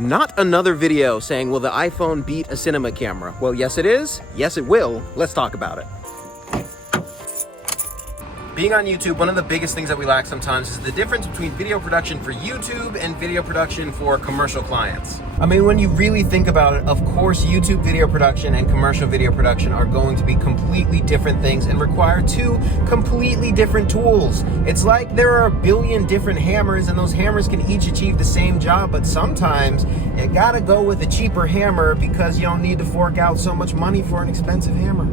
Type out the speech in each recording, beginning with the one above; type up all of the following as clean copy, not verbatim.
Not another video saying, will the iPhone beat a cinema camera? Well, yes it is. Yes it will. Let's talk about it. Being on YouTube, one of the biggest things that we lack sometimes is the difference between video production for YouTube and video production for commercial clients. I mean, when you really think about it, of course, YouTube video production and commercial video production are going to be completely different things and require two completely different tools. It's like there are a billion different hammers and those hammers can each achieve the same job, but sometimes you gotta go with a cheaper hammer because you don't need to fork out so much money for an expensive hammer.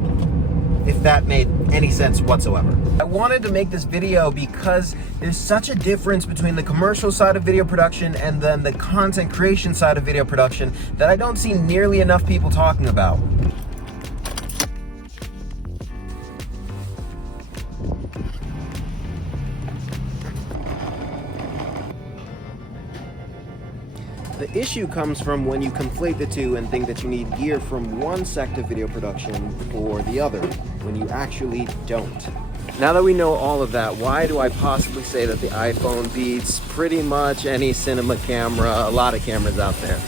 If that made any sense whatsoever. I wanted to make this video because there's such a difference between the commercial side of video production and then the content creation side of video production that I don't see nearly enough people talking about. The issue comes from when you conflate the two and think that you need gear from one sector of video production for the other, when you actually don't. Now that we know all of that, why do I possibly say that the iPhone beats pretty much any cinema camera, a lot of cameras out there?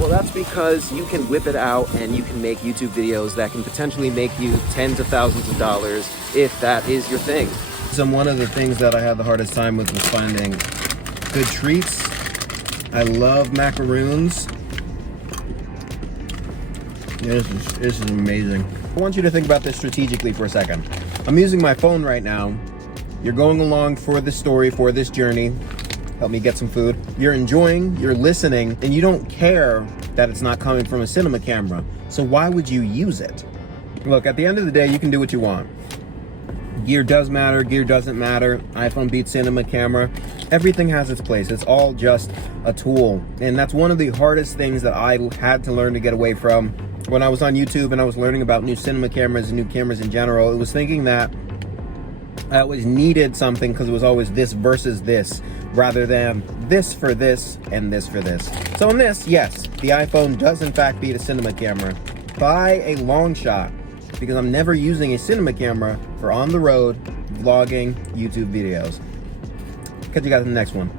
Well, that's because you can whip it out and you can make YouTube videos that can potentially make you tens of thousands of dollars if that is your thing. So one of the things that I had the hardest time with was finding good treats. I love macaroons. This is amazing. I want you to think about this strategically for a second. I'm using my phone right now. You're going along for this story, for this journey. Help me get some food. You're enjoying, you're listening, and you don't care that it's not coming from a cinema camera. So why would you use it? Look, at the end of the day, you can do what you want. Gear does matter, gear doesn't matter. iPhone beats cinema camera. Everything has its place. It's all just a tool. And that's one of the hardest things that I had to learn to get away from when I was on YouTube and I was learning about new cinema cameras and new cameras in general. It was thinking that I always needed something because it was always this versus this, rather than this for this and this for this. So in this, yes, the iPhone does in fact beat a cinema camera by a long shot, because I'm never using a cinema camera for on the road vlogging YouTube videos. Catch you guys in the next one.